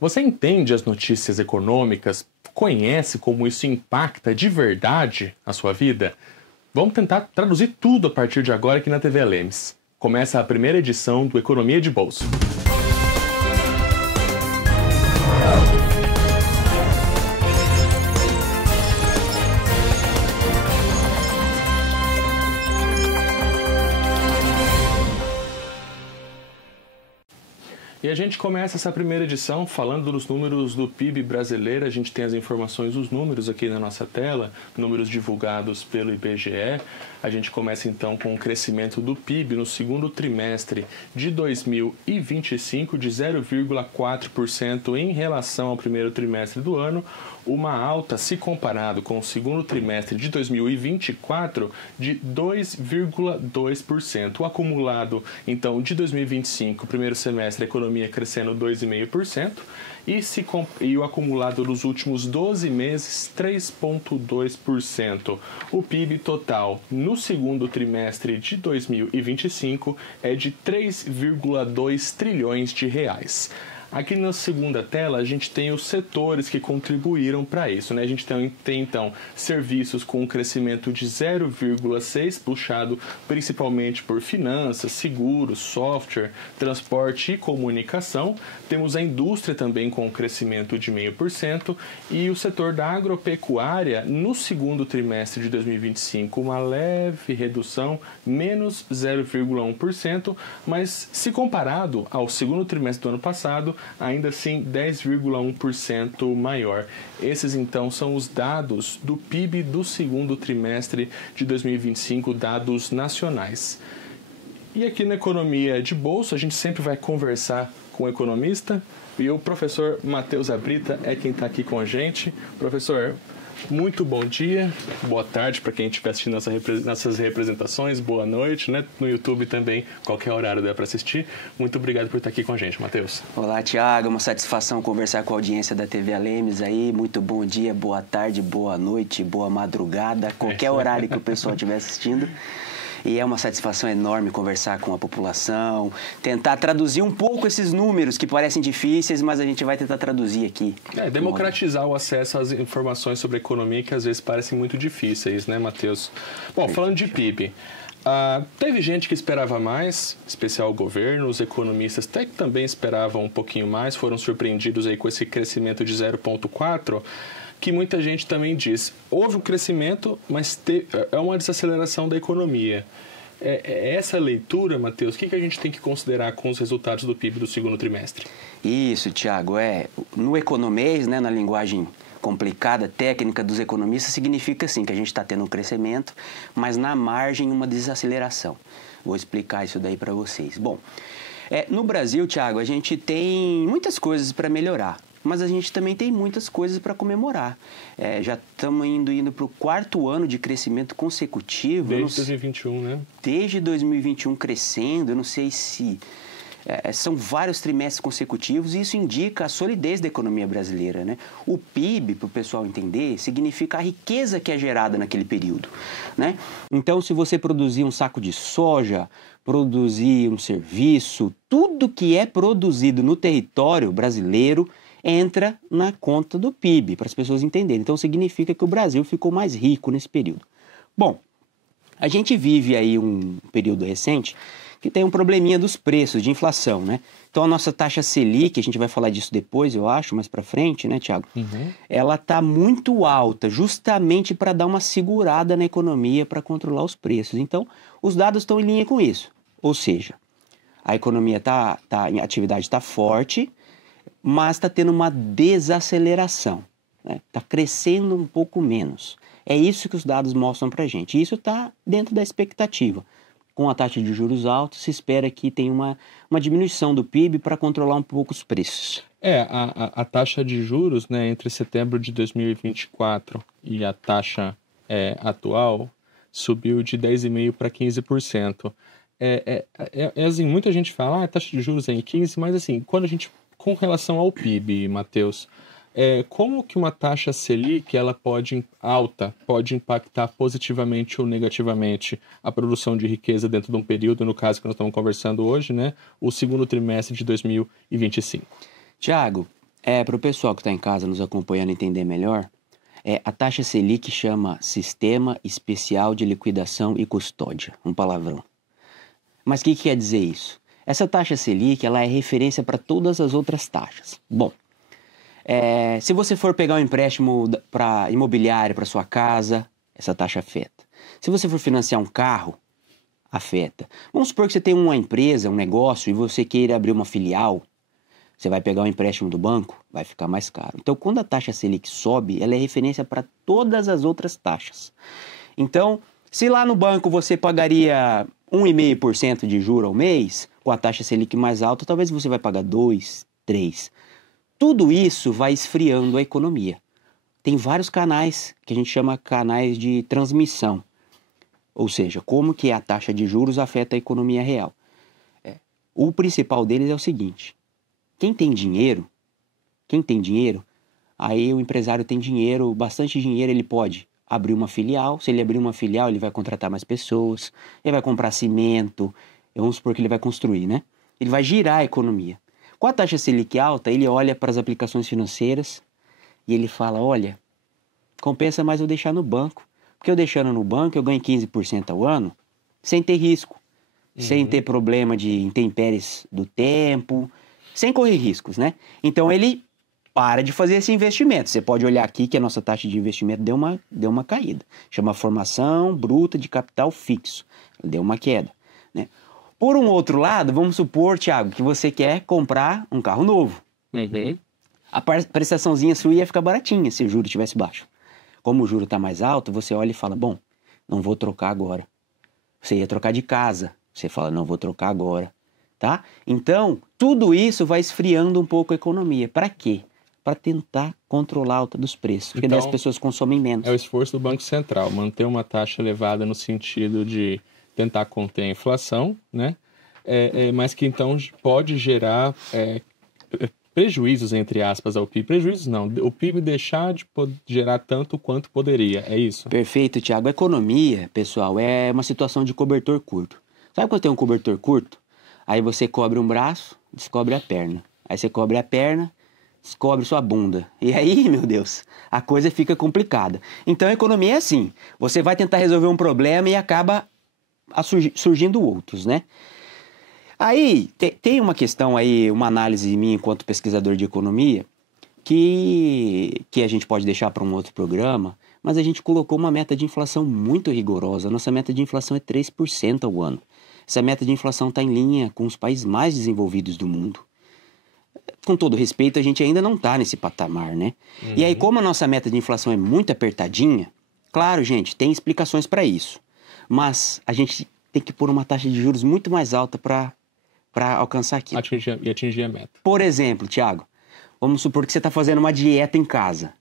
Você entende as notícias econômicas? Conhece como isso impacta de verdade a sua vida? Vamos tentar traduzir tudo a partir de agora aqui na TV Lemes. Começa a primeira edição do Economia de Bolso. E a gente começa essa primeira edição falando dos números do PIB brasileiro. A gente tem as informações, os números aqui na nossa tela, números divulgados pelo IBGE. A gente começa então com o crescimento do PIB no segundo trimestre de 2025 de 0,4% em relação ao primeiro trimestre do ano, uma alta, se comparado com o segundo trimestre de 2024, de 2,2%. O acumulado, então, de 2025, primeiro semestre, a economia crescendo 2,5%, e o acumulado dos últimos 12 meses, 3,2%. O PIB total no segundo trimestre de 2025 é de 3,2 trilhões de reais. Aqui na segunda tela a gente tem os setores que contribuíram para isso, né? A gente tem então serviços com um crescimento de 0,6%, puxado principalmente por finanças, seguros, software, transporte e comunicação. Temos a indústria também com um crescimento de 0,5% e o setor da agropecuária no segundo trimestre de 2025, uma leve redução, menos 0,1%, mas se comparado ao segundo trimestre do ano passado, ainda assim 10,1% maior. Esses então são os dados do PIB do segundo trimestre de 2025, dados nacionais. E aqui na Economia de Bolso a gente sempre vai conversar com o economista e o professor Matheus Abrita é quem está aqui com a gente. Professor, muito bom dia, boa tarde para quem estiver assistindo nossas representações, boa noite, né? No YouTube também, qualquer horário dá para assistir. Muito obrigado por estar aqui com a gente, Matheus. Olá, Thiago, é uma satisfação conversar com a audiência da TV Lemes aí. Muito bom dia, boa tarde, boa noite, boa madrugada, qualquer horário que o pessoal estiver assistindo. E é uma satisfação enorme conversar com a população, tentar traduzir um pouco esses números que parecem difíceis, mas a gente vai tentar traduzir aqui. Democratizar o acesso às informações sobre a economia que às vezes parecem muito difíceis, né, Matheus? Bom, falando de PIB, teve gente que esperava mais, especial o governo, os economistas até que também esperavam um pouquinho mais, foram surpreendidos aí com esse crescimento de 0,4%. Que muita gente também diz, houve um crescimento, mas é uma desaceleração da economia. Essa leitura, Matheus, o que a gente tem que considerar com os resultados do PIB do segundo trimestre? Isso, Thiago, no economês, né, na linguagem complicada, técnica dos economistas, significa assim, que a gente está tendo um crescimento, mas na margem uma desaceleração. Vou explicar isso daí para vocês. Bom, no Brasil, Thiago, a gente tem muitas coisas para melhorar. Mas a gente também tem muitas coisas para comemorar. Já estamos indo para o quarto ano de crescimento consecutivo. Desde 2021, né? Desde 2021 crescendo, eu não sei se... são vários trimestres consecutivos e isso indica a solidez da economia brasileira, né? O PIB, para o pessoal entender, significa a riqueza que é gerada naquele período, né? Então, se você produzir um saco de soja, produzir um serviço, tudo que é produzido no território brasileiro entra na conta do PIB, para as pessoas entenderem. Então, significa que o Brasil ficou mais rico nesse período. Bom, a gente vive aí um período recente que tem um probleminha dos preços, de inflação, né? Então, a nossa taxa Selic, a gente vai falar disso depois, eu acho, mais para frente, né, Thiago? Ela está muito alta, justamente para dar uma segurada na economia, para controlar os preços. Então, os dados estão em linha com isso. Ou seja, a economia a atividade está forte, mas está tendo uma desaceleração, né? Está crescendo um pouco menos. É isso que os dados mostram para a gente. E isso está dentro da expectativa. Com a taxa de juros alta, se espera que tenha uma diminuição do PIB para controlar um pouco os preços. A taxa de juros, né, entre setembro de 2024 e a taxa atual subiu de 10,5% para 15%. Assim, muita gente fala, a taxa de juros é em 15%, mas assim, com relação ao PIB, Matheus, como que uma taxa Selic alta pode impactar positivamente ou negativamente a produção de riqueza dentro de um período, no caso que nós estamos conversando hoje, né, o segundo trimestre de 2025? Tiago, Para o pessoal que está em casa nos acompanhando entender melhor, a taxa Selic chama Sistema Especial de Liquidação e Custódia, um palavrão. Mas o que quer dizer isso? Essa taxa Selic ela é referência para todas as outras taxas. Bom, se você for pegar um empréstimo para imobiliário para sua casa, essa taxa afeta. Se você for financiar um carro, afeta. Vamos supor que você tem uma empresa, um negócio e você queira abrir uma filial, você vai pegar um empréstimo do banco, vai ficar mais caro. Então, quando a taxa Selic sobe, ela é referência para todas as outras taxas. Então, se lá no banco você pagaria 1,5% de juros ao mês, com a taxa Selic mais alta, talvez você vai pagar 2%, 3%. Tudo isso vai esfriando a economia. Tem vários canais que a gente chama canais de transmissão. Ou seja, como que a taxa de juros afeta a economia real. O principal deles é o seguinte: quem tem dinheiro, aí o empresário tem dinheiro, bastante dinheiro, ele pode abrir uma filial. Se ele abrir uma filial, ele vai contratar mais pessoas, ele vai comprar cimento, vamos supor que ele vai construir, né? Ele vai girar a economia. Com a taxa Selic alta, ele olha para as aplicações financeiras e ele fala, olha, compensa mais eu deixar no banco. Porque eu deixando no banco, eu ganho 15% ao ano, sem ter risco, sem ter problema de intempéries do tempo, sem correr riscos, né? Então ele para de fazer esse investimento. Você pode olhar aqui que a nossa taxa de investimento deu uma caída. Chama formação bruta de capital fixo. Deu uma queda, né? Por um outro lado, vamos supor, Thiago, que você quer comprar um carro novo. A prestaçãozinha sua ia ficar baratinha se o juro estivesse baixo. Como o juro está mais alto, você olha e fala, bom, não vou trocar agora. Você ia trocar de casa. Você fala, não vou trocar agora. Tá? Então, tudo isso vai esfriando um pouco a economia. Para quê? Para tentar controlar a alta dos preços. Porque daí as pessoas consomem menos. É o esforço do Banco Central, manter uma taxa elevada no sentido de tentar conter a inflação, né? Mas que então pode gerar prejuízos, entre aspas, ao PIB. Prejuízos não, o PIB deixar de gerar tanto quanto poderia, é isso? Perfeito, Thiago. A economia, pessoal, é uma situação de cobertor curto. Sabe quando tem um cobertor curto? Aí você cobre um braço, descobre a perna. Aí você cobre a perna, descobre sua bunda. E aí, meu Deus, a coisa fica complicada. Então a economia é assim, você vai tentar resolver um problema e acaba surgindo outros, né? Aí, tem uma questão aí, uma análise minha enquanto pesquisador de economia, que a gente pode deixar para um outro programa, mas a gente colocou uma meta de inflação muito rigorosa. Nossa meta de inflação é 3% ao ano. Essa meta de inflação está em linha com os países mais desenvolvidos do mundo. Com todo respeito, a gente ainda não está nesse patamar, né? E aí, como a nossa meta de inflação é muito apertadinha, claro, gente, tem explicações para isso. Mas a gente tem que pôr uma taxa de juros muito mais alta para alcançar aquilo. Atingir a meta. Por exemplo, Thiago, vamos supor que você está fazendo uma dieta em casa.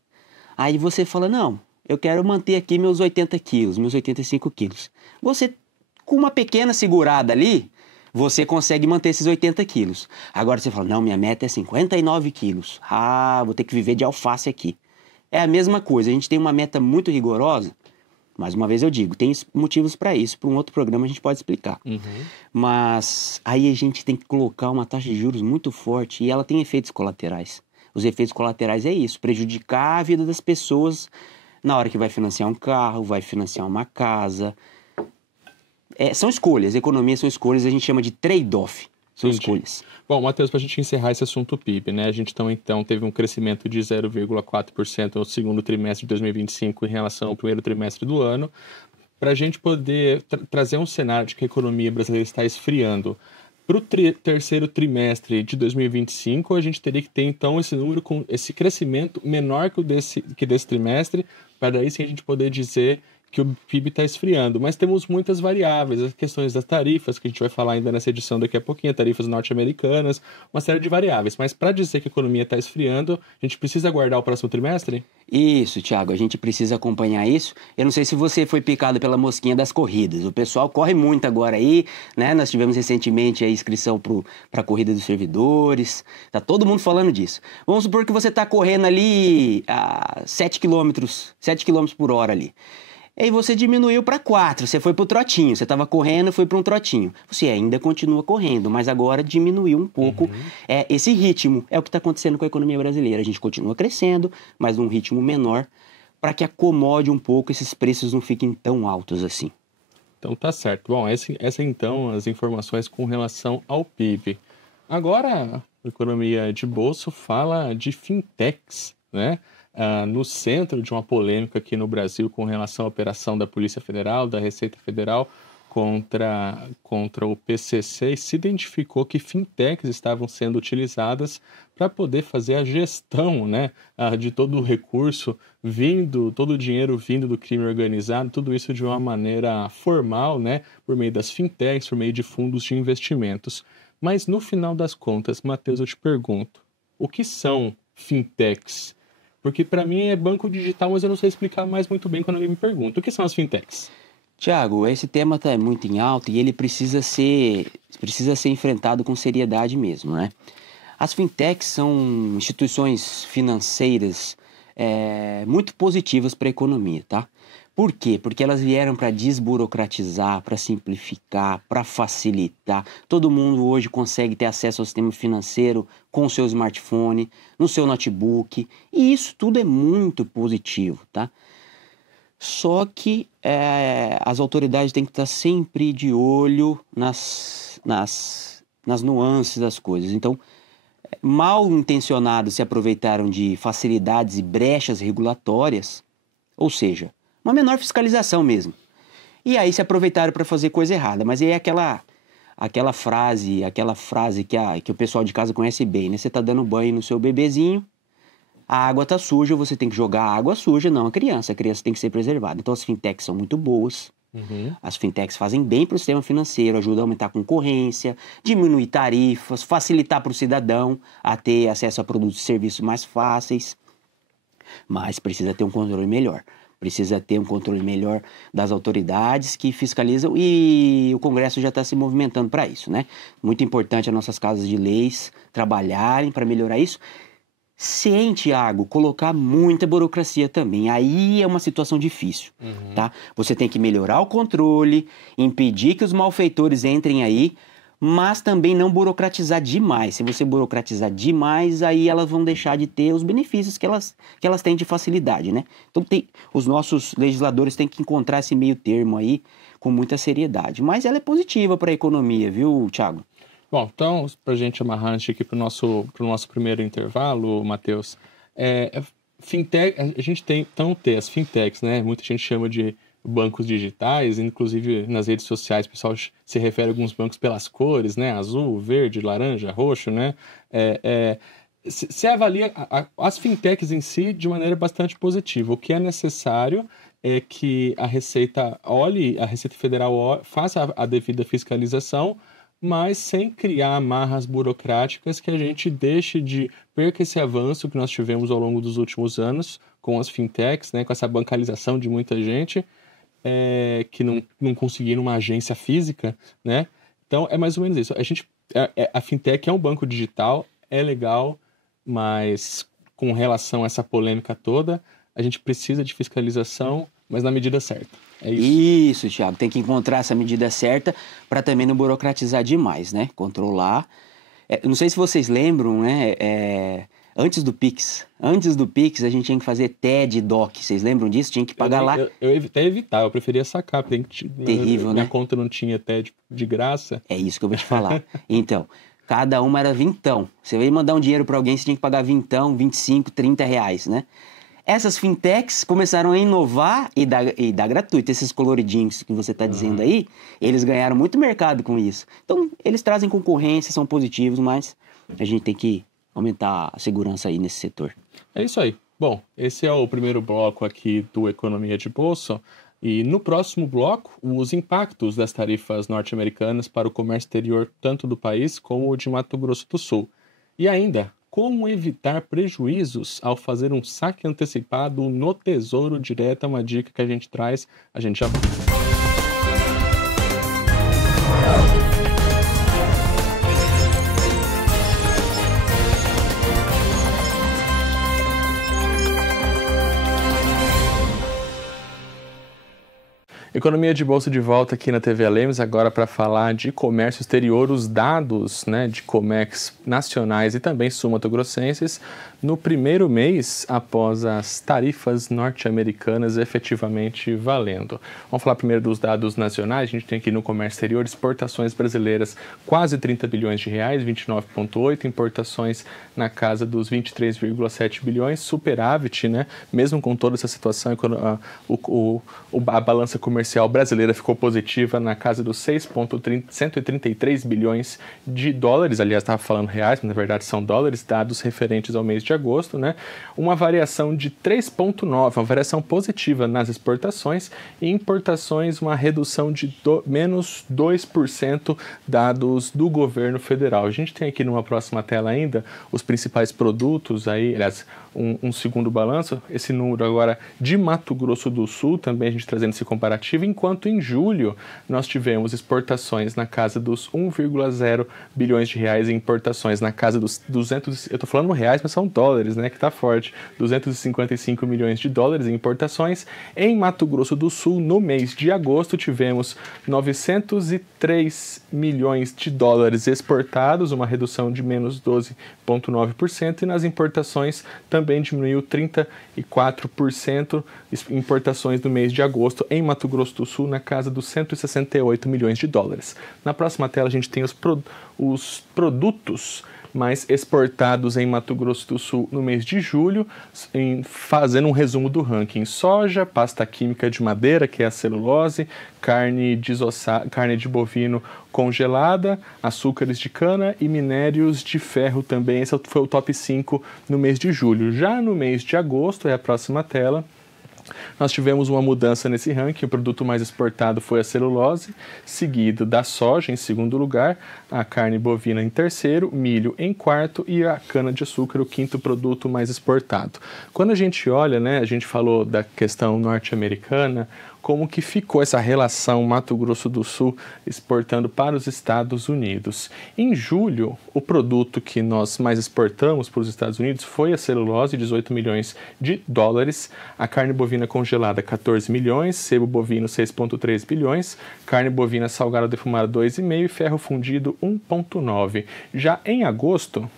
Aí você fala, não, eu quero manter aqui meus 80 quilos, meus 85 quilos. Você, com uma pequena segurada ali, você consegue manter esses 80 quilos. Agora você fala, não, minha meta é 59 quilos. Ah, vou ter que viver de alface aqui. É a mesma coisa, a gente tem uma meta muito rigorosa. Mais uma vez eu digo, tem motivos para isso. Para um outro programa a gente pode explicar. Mas aí a gente tem que colocar uma taxa de juros muito forte e ela tem efeitos colaterais. Os efeitos colaterais é isso, prejudicar a vida das pessoas na hora que vai financiar um carro, vai financiar uma casa. São escolhas, economia são escolhas, a gente chama de trade-off. São escolhas. Bom, Matheus, para a gente encerrar esse assunto PIB, né? A gente então teve um crescimento de 0,4% no segundo trimestre de 2025 em relação ao primeiro trimestre do ano. Para a gente poder trazer um cenário de que a economia brasileira está esfriando, para o terceiro trimestre de 2025, a gente teria que ter então esse número com esse crescimento menor que desse trimestre, para daí sim a gente poder dizer que o PIB está esfriando, mas temos muitas variáveis, as questões das tarifas, que a gente vai falar ainda nessa edição daqui a pouquinho, tarifas norte-americanas, uma série de variáveis, mas para dizer que a economia está esfriando, a gente precisa aguardar o próximo trimestre? Isso, Thiago, a gente precisa acompanhar isso. Eu não sei se você foi picado pela mosquinha das corridas, o pessoal corre muito agora aí, né? Nós tivemos recentemente a inscrição para a corrida dos servidores, tá todo mundo falando disso. Vamos supor que você está correndo ali a 7 km por hora ali. E aí você diminuiu para 4, você foi para o trotinho, você estava correndo, foi para um trotinho. Você ainda continua correndo, mas agora diminuiu um pouco esse ritmo. É o que está acontecendo com a economia brasileira. A gente continua crescendo, mas num ritmo menor, para que acomode um pouco, esses preços não fiquem tão altos assim. Então tá certo. Bom, essa então as informações com relação ao PIB. Agora, a economia de bolso fala de fintechs, né? No centro de uma polêmica aqui no Brasil com relação à operação da Polícia Federal, da Receita Federal contra o PCC, e se identificou que fintechs estavam sendo utilizadas para poder fazer a gestão, né, de todo o recurso todo o dinheiro vindo do crime organizado, tudo isso de uma maneira formal, né, por meio das fintechs, por meio de fundos de investimentos. Mas no final das contas, Matheus, eu te pergunto, o que são fintechs? Porque para mim é banco digital, mas eu não sei explicar mais muito bem quando alguém me pergunta. O que são as fintechs? Tiago, esse tema está muito em alta e ele precisa ser enfrentado com seriedade mesmo, né? As fintechs são instituições financeiras muito positivas para a economia, tá? Por quê? Porque elas vieram para desburocratizar, para simplificar, para facilitar. Todo mundo hoje consegue ter acesso ao sistema financeiro com o seu smartphone, no seu notebook. E isso tudo é muito positivo, tá? Só que as autoridades têm que estar sempre de olho nas nuances das coisas. Então, mal intencionados se aproveitaram de facilidades e brechas regulatórias, ou seja, uma menor fiscalização mesmo. E aí se aproveitaram para fazer coisa errada. Mas aí é aquela frase que o pessoal de casa conhece bem, né? Você está dando banho no seu bebezinho, a água está suja, você tem que jogar a água suja, não a criança tem que ser preservada. Então as fintechs são muito boas. As fintechs fazem bem para o sistema financeiro, ajudam a aumentar a concorrência, diminuir tarifas, facilitar para o cidadão a ter acesso a produtos e serviços mais fáceis. Mas precisa ter um controle melhor. Precisa ter um controle melhor das autoridades que fiscalizam e o Congresso já está se movimentando para isso, né? Muito importante as nossas casas de leis trabalharem para melhorar isso. Sem, Tiago, colocar muita burocracia também. Aí é uma situação difícil, tá? Você tem que melhorar o controle, impedir que os malfeitores entrem aí, mas também não burocratizar demais. Se você burocratizar demais, aí elas vão deixar de ter os benefícios que elas têm de facilidade, né? Então os nossos legisladores têm que encontrar esse meio termo aí com muita seriedade. Mas ela é positiva para a economia, viu, Thiago? Bom, então, para a gente amarrar antes aqui para o nosso primeiro intervalo, Matheus, fintech, a gente tem as fintechs, né? Muita gente chama de bancos digitais, inclusive nas redes sociais o pessoal se refere a alguns bancos pelas cores, né? Azul, verde, laranja, roxo, né? Se avalia as fintechs em si de maneira bastante positiva. O que é necessário é que a Receita Federal faça a devida fiscalização, mas sem criar amarras burocráticas que a gente perca esse avanço que nós tivemos ao longo dos últimos anos com as fintechs, né? Com essa bancarização de muita gente, que não conseguiram uma agência física, né? Então, é mais ou menos isso. A fintech é um banco digital, é legal, mas com relação a essa polêmica toda, a gente precisa de fiscalização, mas na medida certa. É isso. Isso, Thiago. Tem que encontrar essa medida certa para também não burocratizar demais, né? Controlar. Não sei se vocês lembram, né? Antes do Pix, a gente tinha que fazer TED e DOC. Vocês lembram disso? Tinha que pagar lá. Eu até evitava, eu preferia sacar. Terrível, minha né? conta não tinha TED de graça. É isso que eu vou te falar. Então, cada uma era vintão. Você veio mandar um dinheiro para alguém, você tinha que pagar vintão, 25, 30 reais, né? Essas fintechs começaram a inovar e dar gratuito. Esses coloridinhos que você está dizendo aí, eles ganharam muito mercado com isso. Então, eles trazem concorrência, são positivos, mas a gente tem que aumentar a segurança aí nesse setor. É isso aí. Bom, esse é o primeiro bloco aqui do Economia de Bolsa. E no próximo bloco, os impactos das tarifas norte-americanas para o comércio exterior, tanto do país como o de Mato Grosso do Sul. E ainda, como evitar prejuízos ao fazer um saque antecipado no Tesouro Direto. É uma dica que a gente traz. A gente já volta. Economia de Bolsa de volta aqui na TV Lemos, agora para falar de comércio exterior, os dados, né, de Comex nacionais e também sul-mato-grossenses no primeiro mês após as tarifas norte-americanas efetivamente valendo. Vamos falar primeiro dos dados nacionais. A gente tem aqui no comércio exterior exportações brasileiras quase 30 bilhões de reais, 29,8, importações na casa dos 23,7 bilhões, superávit, né? Mesmo com toda essa situação, a balança comercial brasileira ficou positiva na casa dos 133 bilhões de dólares, aliás, estava falando reais, mas na verdade são dólares, dados referentes ao mês de agosto, né? Uma variação de 3,9, uma variação positiva nas exportações e importações, uma redução de menos 2%, dados do governo federal. A gente tem aqui numa próxima tela ainda os principais produtos aí, aliás, um segundo balanço, esse número agora de Mato Grosso do Sul, também a gente trazendo esse comparativo, enquanto em julho nós tivemos exportações na casa dos 1,0 bilhões de reais e importações na casa dos 200, eu estou falando reais, mas são dólares, né, que está forte, 255 milhões de dólares em importações. Em Mato Grosso do Sul, no mês de agosto, tivemos 903 milhões de dólares exportados, uma redução de menos 12,9%, e nas importações também diminuiu 34%, importações no mês de agosto em Mato Grosso do Sul na casa dos 168 milhões de dólares. Na próxima tela a gente tem os produtos mais exportados em Mato Grosso do Sul no mês de julho, fazendo um resumo do ranking: soja, pasta química de madeira, que é a celulose, carne de bovino congelada, açúcares de cana e minérios de ferro também. Esse foi o top 5 no mês de julho. Já no mês de agosto, é a próxima tela, nós tivemos uma mudança nesse ranking. O produto mais exportado foi a celulose, seguido da soja em segundo lugar, a carne bovina em terceiro, milho em quarto e a cana-de-açúcar, o quinto produto mais exportado. Quando a gente olha, né, a gente falou da questão norte-americana, como que ficou essa relação Mato Grosso do Sul exportando para os Estados Unidos. Em julho, o produto que nós mais exportamos para os Estados Unidos foi a celulose, 18 milhões de dólares, a carne bovina congelada, 14 milhões, sebo bovino, 6,3 bilhões, carne bovina salgada defumada, 2,5 e ferro fundido, 1,9. Já em agosto,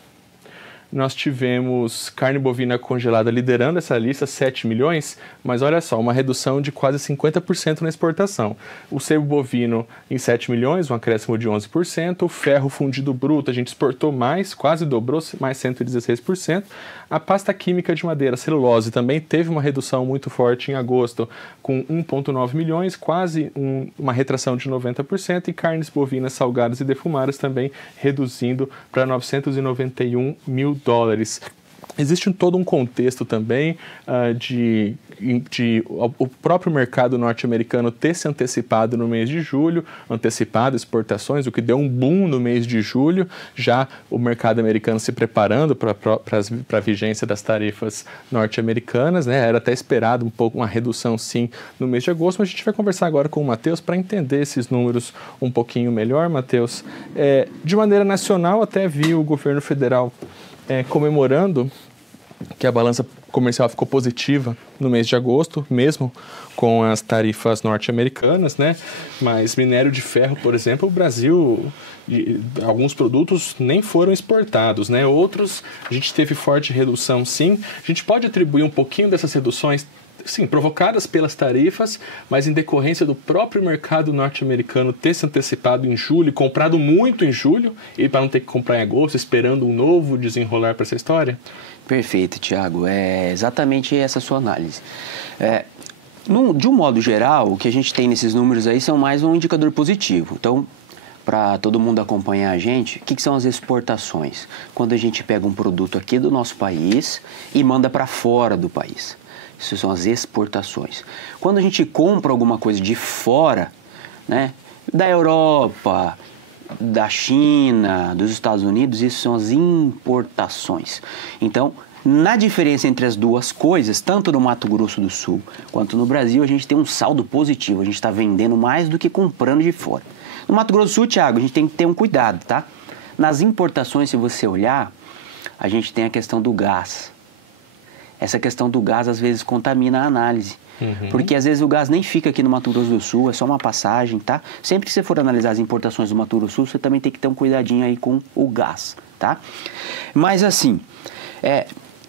nós tivemos carne bovina congelada liderando essa lista, 7 milhões, mas olha só, uma redução de quase 50% na exportação. O sebo bovino em 7 milhões, um acréscimo de 11%, o ferro fundido bruto a gente exportou mais, quase dobrou, mais 116%. A pasta química de madeira, celulose, também teve uma redução muito forte em agosto, com 1,9 milhões, quase uma retração de 90%, e carnes bovinas salgadas e defumadas também reduzindo para 991 mil dólares. Existe todo um contexto também de o próprio mercado norte-americano ter se antecipado no mês de julho, antecipado exportações, o que deu um boom no mês de julho, já o mercado americano se preparando para a vigência das tarifas norte-americanas, né? Era até esperado um pouco uma redução sim no mês de agosto, mas a gente vai conversar agora com o Matheus para entender esses números um pouquinho melhor. Matheus, de maneira nacional, até vi o governo federal comemorando que a balança comercial ficou positiva no mês de agosto, mesmo com as tarifas norte-americanas, né? Mas minério de ferro, por exemplo, o Brasil, alguns produtos nem foram exportados, né? Outros, a gente teve forte redução, sim. A gente pode atribuir um pouquinho dessas reduções, sim, provocadas pelas tarifas, mas em decorrência do próprio mercado norte-americano ter se antecipado em julho, comprado muito em julho, e para não ter que comprar em agosto, esperando um novo desenrolar para essa história? Perfeito, Thiago. É exatamente essa a sua análise. De um modo geral, o que a gente tem nesses números aí são mais um indicador positivo. Então, para todo mundo acompanhar a gente, o que são as exportações? Quando a gente pega um produto aqui do nosso país e manda para fora do país. Isso são as exportações. Quando a gente compra alguma coisa de fora, né, da Europa, da China, dos Estados Unidos, isso são as importações. Então, na diferença entre as duas coisas, tanto no Mato Grosso do Sul quanto no Brasil, a gente tem um saldo positivo. A gente está vendendo mais do que comprando de fora. No Mato Grosso do Sul, Thiago, a gente tem que ter um cuidado, tá? Nas importações, se você olhar, a gente tem a questão do gás. essa questão do gás às vezes contamina a análise. Porque às vezes o gás nem fica aqui no Mato Grosso do Sul, é só uma passagem, tá? Sempre que você for analisar as importações do Mato Grosso do Sul, você também tem que ter um cuidadinho aí com o gás, tá? Mas assim,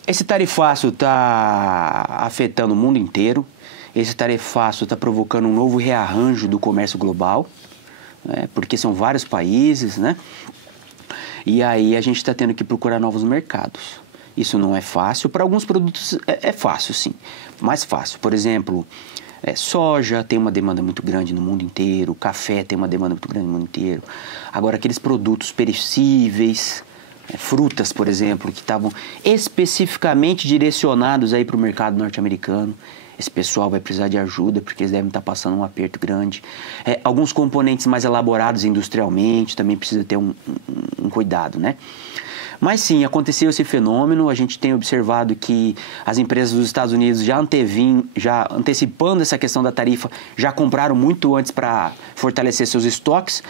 esse tarifaço está afetando o mundo inteiro, esse tarifaço está provocando um novo rearranjo do comércio global, né? Porque são vários países, né? E aí a gente está tendo que procurar novos mercados. Isso não é fácil. Para alguns produtos é fácil, sim. Mais fácil. Por exemplo, soja tem uma demanda muito grande no mundo inteiro. Café tem uma demanda muito grande no mundo inteiro. Agora, aqueles produtos perecíveis, frutas, por exemplo, que estavam especificamente direcionados aí para o mercado norte-americano. Esse pessoal vai precisar de ajuda, porque eles devem estar passando um aperto grande. Alguns componentes mais elaborados industrialmente também precisa ter um cuidado, né? Mas sim, aconteceu esse fenômeno, a gente tem observado que as empresas dos Estados Unidos já antecipando essa questão da tarifa, já compraram muito antes para fortalecer seus estoques.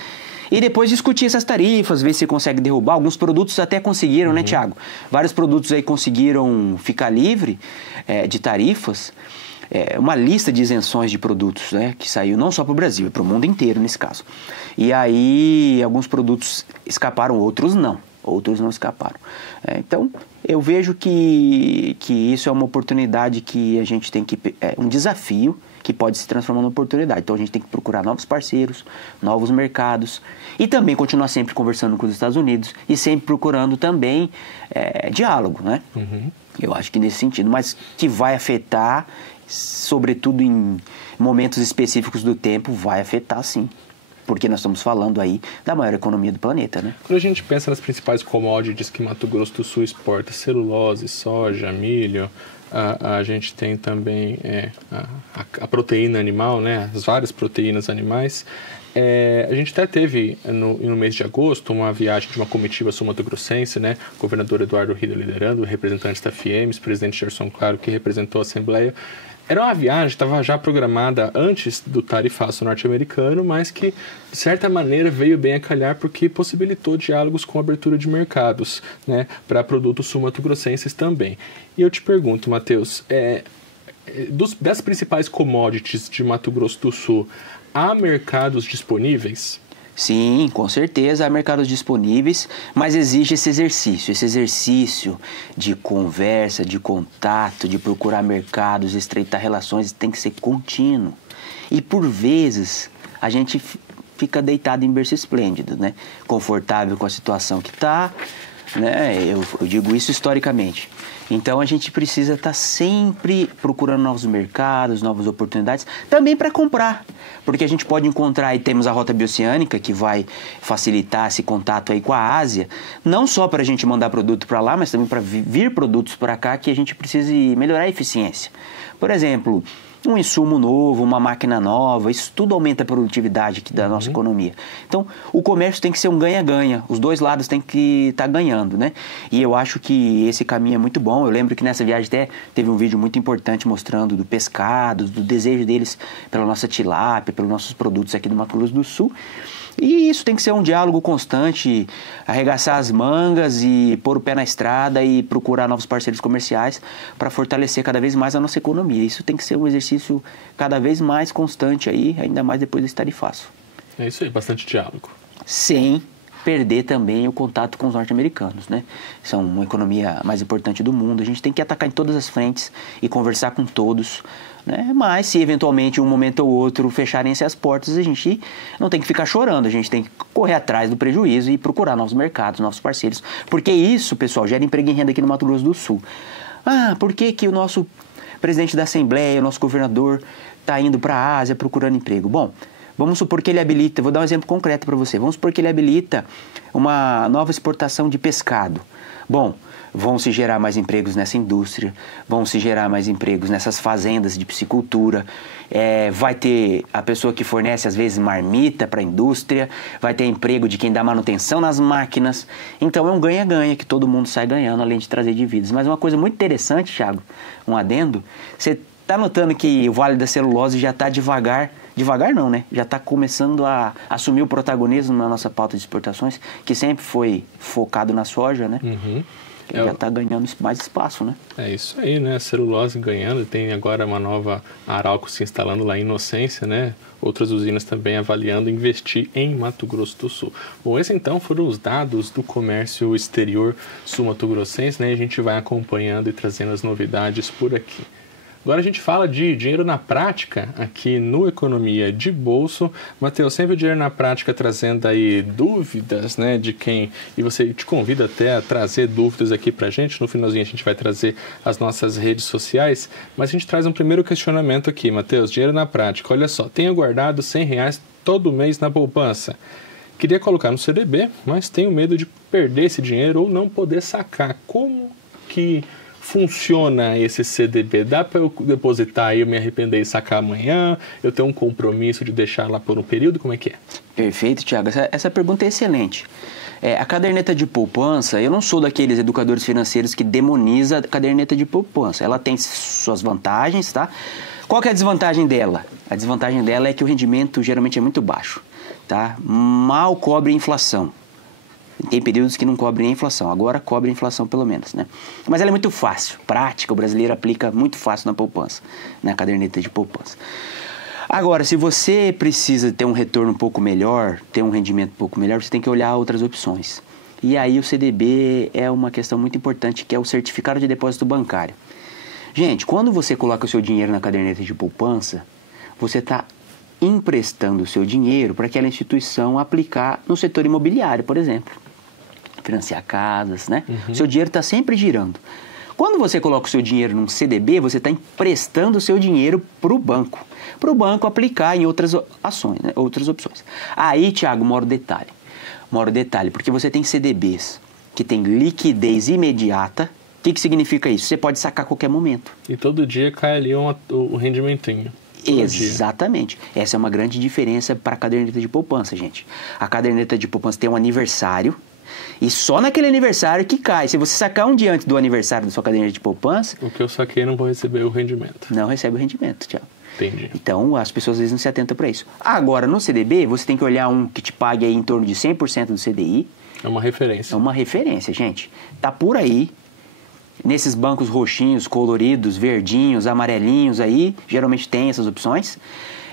E depois discutir essas tarifas, ver se consegue derrubar. Alguns produtos até conseguiram, né, Thiago? Vários produtos aí conseguiram ficar livre de tarifas. Uma lista de isenções de produtos, né, que saiu não só para o Brasil, é para o mundo inteiro nesse caso. E aí alguns produtos escaparam, outros não. Outros não escaparam. Então, eu vejo que isso é uma oportunidade que a gente tem que... um desafio que pode se transformar numa oportunidade. Então, a gente tem que procurar novos parceiros, novos mercados e também continuar sempre conversando com os Estados Unidos e sempre procurando também diálogo, né? Eu acho que nesse sentido, mas que vai afetar, sobretudo em momentos específicos do tempo, vai afetar sim. Porque nós estamos falando aí da maior economia do planeta, né? Quando a gente pensa nas principais commodities que Mato Grosso do Sul exporta, celulose, soja, milho, a gente tem também a proteína animal, né? As várias proteínas animais. A gente até teve, no mês de agosto, uma viagem de uma comitiva sul-mato-grossense, né? O governador Eduardo Rida liderando, o representante da FIEMES, o presidente Gerson Claro, que representou a Assembleia. Era uma viagem que estava já programada antes do tarifaço norte-americano, mas que, de certa maneira, veio bem a calhar porque possibilitou diálogos com abertura de mercados, né, para produtos sul-mato-grossenses também. E eu te pergunto, Matheus, das principais commodities de Mato Grosso do Sul, há mercados disponíveis? Sim, com certeza há mercados disponíveis, mas exige esse exercício de conversa, de contato, de procurar mercados, estreitar relações, tem que ser contínuo. E por vezes a gente fica deitado em berço esplêndido, né? Confortável com a situação que está, né? Eu digo isso historicamente. Então a gente precisa estar sempre procurando novos mercados, novas oportunidades, também para comprar, porque a gente pode encontrar, e temos a Rota Bioceânica, que vai facilitar esse contato aí com a Ásia, não só para a gente mandar produto para lá, mas também para vir produtos para cá que a gente precise melhorar a eficiência. Por exemplo, um insumo novo, uma máquina nova, isso tudo aumenta a produtividade aqui da nossa economia. Então, o comércio tem que ser um ganha-ganha, os dois lados têm que estar ganhando, né? E eu acho que esse caminho é muito bom. Eu lembro que nessa viagem até teve um vídeo muito importante mostrando do pescado, do desejo deles pela nossa tilápia, pelos nossos produtos aqui do Mato Grosso do Sul. E isso tem que ser um diálogo constante, arregaçar as mangas e pôr o pé na estrada e procurar novos parceiros comerciais para fortalecer cada vez mais a nossa economia. Isso tem que ser um exercício cada vez mais constante aí, ainda mais depois desse tarifaço. É isso aí, bastante diálogo. Sem perder também o contato com os norte-americanos, né? São uma economia mais importante do mundo. A gente tem que atacar em todas as frentes e conversar com todos, né? Mas se eventualmente um momento ou outro fecharem-se as portas, a gente não tem que ficar chorando, a gente tem que correr atrás do prejuízo e procurar novos mercados, novos parceiros, porque isso, pessoal, gera emprego e renda aqui no Mato Grosso do Sul. Por que o nosso presidente da Assembleia, o nosso governador está indo para a Ásia procurando emprego? Bom, vamos supor que ele habilita, vou dar um exemplo concreto para você, vamos supor que ele habilita uma nova exportação de pescado. Bom, vão se gerar mais empregos nessa indústria, vão se gerar mais empregos nessas fazendas de piscicultura, vai ter a pessoa que fornece, às vezes, marmita para a indústria, vai ter emprego de quem dá manutenção nas máquinas. Então, é um ganha-ganha que todo mundo sai ganhando, além de trazer dívidas. Mas uma coisa muito interessante, Thiago, um adendo, você está notando que o Vale da Celulose já está devagar não, né? Já está começando a assumir o protagonismo na nossa pauta de exportações, que sempre foi focado na soja, né? já está ganhando mais espaço, né? É isso aí, né? A celulose ganhando, tem agora uma nova Arauco se instalando lá em Inocência, né? Outras usinas também avaliando investir em Mato Grosso do Sul. Bom, esses então foram os dados do comércio exterior sul-mato-grossense, né? A gente vai acompanhando e trazendo as novidades por aqui. Agora a gente fala de dinheiro na prática aqui no Economia de Bolso. Matheus, sempre o dinheiro na prática trazendo aí dúvidas, né, de quem... E você te convida até a trazer dúvidas aqui pra gente. No finalzinho a gente vai trazer as nossas redes sociais. Mas a gente traz um primeiro questionamento aqui, Matheus. Dinheiro na prática. Olha só, tenho guardado R$100 todo mês na poupança. Queria colocar no CDB, mas tenho medo de perder esse dinheiro ou não poder sacar. Como que funciona esse CDB? Dá para eu depositar e eu me arrepender e sacar amanhã? Eu tenho um compromisso de deixar lá por um período? Como é que é? Perfeito, Thiago. Essa pergunta é excelente. A caderneta de poupança, eu não sou daqueles educadores financeiros que demoniza a caderneta de poupança. Ela tem suas vantagens, tá? Qual que é a desvantagem dela? A desvantagem dela é que o rendimento geralmente é muito baixo, tá? Mal cobre a inflação. Tem períodos que não cobre nem a inflação, agora cobre a inflação pelo menos, né? Mas ela é muito fácil, prática, o brasileiro aplica muito fácil na poupança, na caderneta de poupança. Agora, se você precisa ter um retorno um pouco melhor, ter um rendimento um pouco melhor, você tem que olhar outras opções. E aí o CDB é uma questão muito importante, que é o certificado de depósito bancário. Gente, quando você coloca o seu dinheiro na caderneta de poupança, você está emprestando o seu dinheiro para aquela instituição aplicar no setor imobiliário, por exemplo. Financiar casas, né? O seu dinheiro está sempre girando. Quando você coloca o seu dinheiro num CDB, você está emprestando o seu dinheiro para o banco aplicar em outras ações, né? Outras opções. Aí, Thiago, mora o detalhe, porque você tem CDBs que tem liquidez imediata. O que significa isso? Você pode sacar a qualquer momento. E todo dia cai ali o rendimentinho. Exatamente. Essa é uma grande diferença para a caderneta de poupança, gente. A caderneta de poupança tem um aniversário e só naquele aniversário que cai. Se você sacar um dia antes do aniversário da sua caderneta de poupança... O que eu saquei não vou receber o rendimento. Não recebe o rendimento, Thiago. Entendi. Então, as pessoas às vezes não se atentam para isso. Agora, no CDB, você tem que olhar um que te pague aí em torno de 100% do CDI. É uma referência. É uma referência, gente. Tá por aí. Nesses bancos roxinhos, coloridos, verdinhos, amarelinhos aí, geralmente tem essas opções.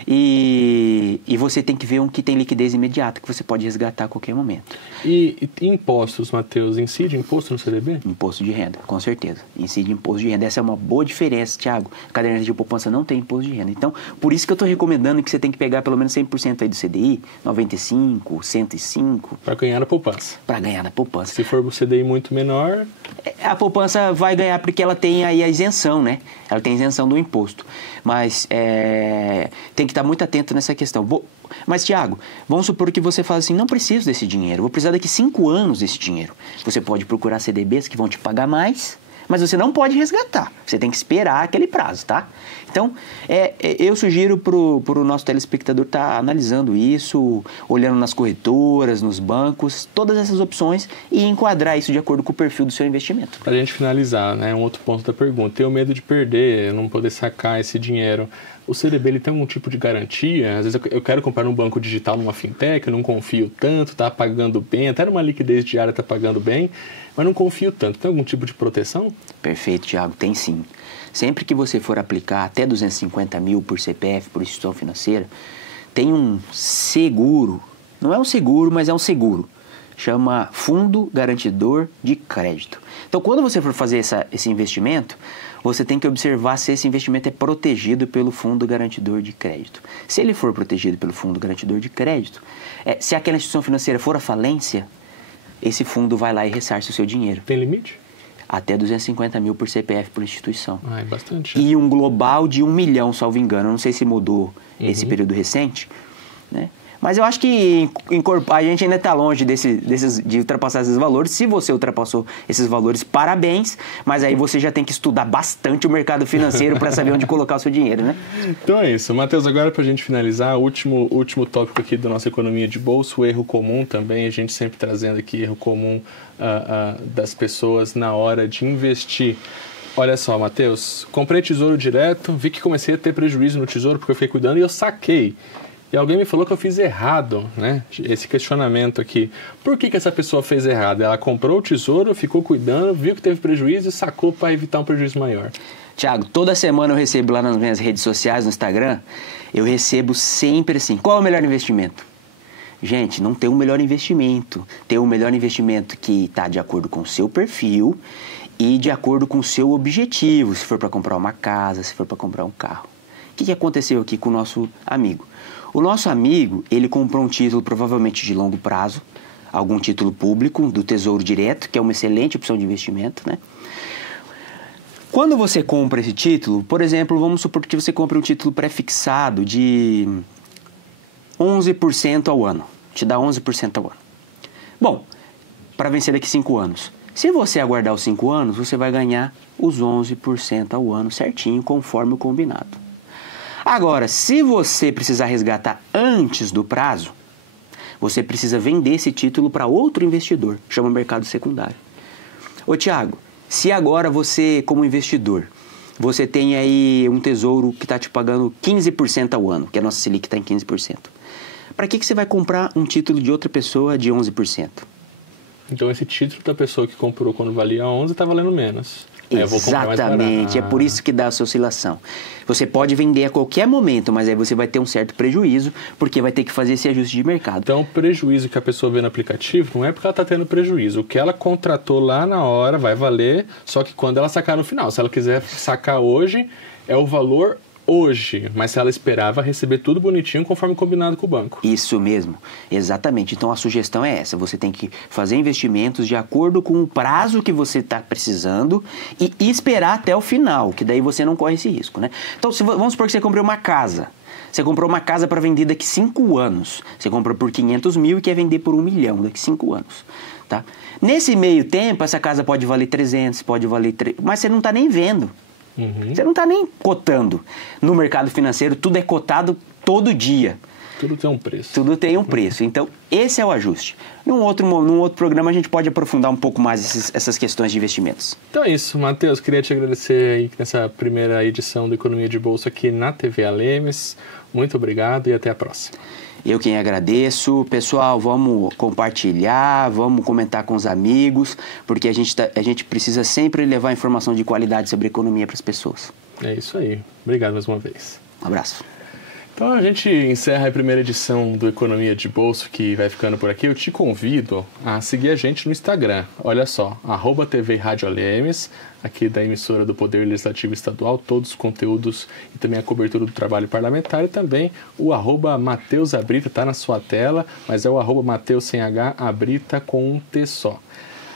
E você tem que ver um que tem liquidez imediata, que você pode resgatar a qualquer momento. E impostos, Matheus? Incide imposto no CDB? Imposto de renda, com certeza. Incide imposto de renda. Essa é uma boa diferença, Thiago. A caderneta de poupança não tem imposto de renda. Então, por isso que eu estou recomendando que você tem que pegar pelo menos 100% aí do CDI, 95%, 105%. Para ganhar na poupança. Para ganhar na poupança. Se for o CDI muito menor... A poupança vai ganhar porque ela tem aí a isenção, né? Ela tem isenção do imposto. Mas tem que estar muito atento nessa questão. Mas, Thiago, vamos supor que você fala assim, não preciso desse dinheiro, vou precisar daqui 5 anos desse dinheiro. Você pode procurar CDBs que vão te pagar mais, mas você não pode resgatar. Você tem que esperar aquele prazo, tá? Então, eu sugiro pro nosso telespectador estar analisando isso, olhando nas corretoras, nos bancos, todas essas opções e enquadrar isso de acordo com o perfil do seu investimento. Para a gente finalizar, né, um outro ponto da pergunta. Tenho medo de perder, não poder sacar esse dinheiro. O CDB ele tem algum tipo de garantia? Às vezes eu quero comprar num banco digital, numa fintech, eu não confio tanto, tá pagando bem, até numa liquidez diária tá pagando bem, mas não confio tanto. Tem algum tipo de proteção? Perfeito, Thiago, tem sim. Sempre que você for aplicar até 250 mil por CPF, por instituição financeira, tem um seguro, não é um seguro, mas é um seguro, chama Fundo Garantidor de Crédito. Então, quando você for fazer esse investimento, você tem que observar se esse investimento é protegido pelo Fundo Garantidor de Crédito. Se ele for protegido pelo Fundo Garantidor de Crédito, se aquela instituição financeira for à falência, esse fundo vai lá e ressarce o seu dinheiro. Tem limite? Até 250 mil por CPF por instituição. É bastante. E um global de 1 milhão, salvo engano. Eu não sei se mudou esse período recente, né? Mas eu acho que a gente ainda está longe de ultrapassar esses valores. Se você ultrapassou esses valores, parabéns. Mas aí você já tem que estudar bastante o mercado financeiro para saber onde colocar o seu dinheiro, né? Então é isso. Matheus, agora para a gente finalizar, o último tópico aqui da nossa economia de bolso, o erro comum também. A gente sempre trazendo aqui erro comum das pessoas na hora de investir. Olha só, Matheus, comprei tesouro direto, vi que comecei a ter prejuízo no tesouro porque eu fiquei cuidando e eu saquei. e alguém me falou que eu fiz errado, né? Esse questionamento aqui. Por que essa pessoa fez errado? Ela comprou o tesouro, ficou cuidando, viu que teve prejuízo e sacou para evitar um prejuízo maior. Tiago, toda semana eu recebo lá nas minhas redes sociais, no Instagram, eu recebo sempre assim, qual é o melhor investimento? Gente, não tem um melhor investimento. Tem um melhor investimento que está de acordo com o seu perfil e de acordo com o seu objetivo, se for para comprar uma casa, se for para comprar um carro. O que aconteceu aqui com o nosso amigo? O nosso amigo, ele comprou um título provavelmente de longo prazo, algum título público do Tesouro Direto, que é uma excelente opção de investimento, né? Quando você compra esse título, por exemplo, vamos supor que você compre um título pré-fixado de 11% ao ano. Te dá 11% ao ano. Bom, para vencer daqui 5 anos. Se você aguardar os 5 anos, você vai ganhar os 11% ao ano certinho, conforme o combinado. Agora, se você precisar resgatar antes do prazo, você precisa vender esse título para outro investidor, chama mercado secundário. Ô Tiago, se agora você, como investidor, você tem aí um tesouro que está te pagando 15% ao ano, que a nossa Selic está em 15%. Para que você vai comprar um título de outra pessoa de 11%? Então esse título da pessoa que comprou quando valia 11 está valendo menos. Exatamente, é por isso que dá essa oscilação. Você pode vender a qualquer momento, mas aí você vai ter um certo prejuízo, porque vai ter que fazer esse ajuste de mercado. Então o prejuízo que a pessoa vê no aplicativo não é porque ela está tendo prejuízo. O que ela contratou lá na hora vai valer, só que quando ela sacar no final. Se ela quiser sacar hoje, é o valor hoje, mas se ela esperava receber tudo bonitinho conforme combinado com o banco. Isso mesmo, exatamente. Então a sugestão é essa, você tem que fazer investimentos de acordo com o prazo que você está precisando e esperar até o final, que daí você não corre esse risco, né? Então vamos supor que você comprou uma casa. Você comprou uma casa para vender daqui 5 anos. Você comprou por 500 mil e quer vender por 1 milhão daqui 5 anos. Tá? Nesse meio tempo, essa casa pode valer 300, pode valer... mas você não está nem vendo. Você não está nem cotando. No mercado financeiro, tudo é cotado todo dia. Tudo tem um preço. Tudo tem um preço. Então, esse é o ajuste. Num outro programa, a gente pode aprofundar um pouco mais essas questões de investimentos. Então é isso, Matheus. Queria te agradecer aí nessa primeira edição do Economia de Bolsa aqui na TV Alemes. Muito obrigado e até a próxima. Eu quem agradeço. Pessoal, vamos compartilhar, vamos comentar com os amigos, porque a gente precisa sempre levar informação de qualidade sobre economia para as pessoas. É isso aí. Obrigado mais uma vez. Um abraço. Então a gente encerra a primeira edição do Economia de Bolsa, que vai ficando por aqui. Eu te convido a seguir a gente no Instagram. Olha só, @TV Rádio Alemes, aqui da emissora do Poder Legislativo Estadual, todos os conteúdos e também a cobertura do trabalho parlamentar, e também o @Mateus Abrita, está na sua tela, mas é o @Mateus sem H, Abrita com um T só.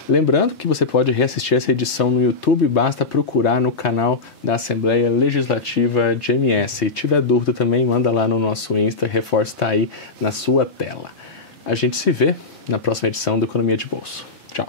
Lembrando que você pode reassistir essa edição no YouTube, basta procurar no canal da Assembleia Legislativa de MS. Se tiver dúvida também, manda lá no nosso Insta, reforço está aí na sua tela. A gente se vê na próxima edição do Economia de Bolsa. Tchau.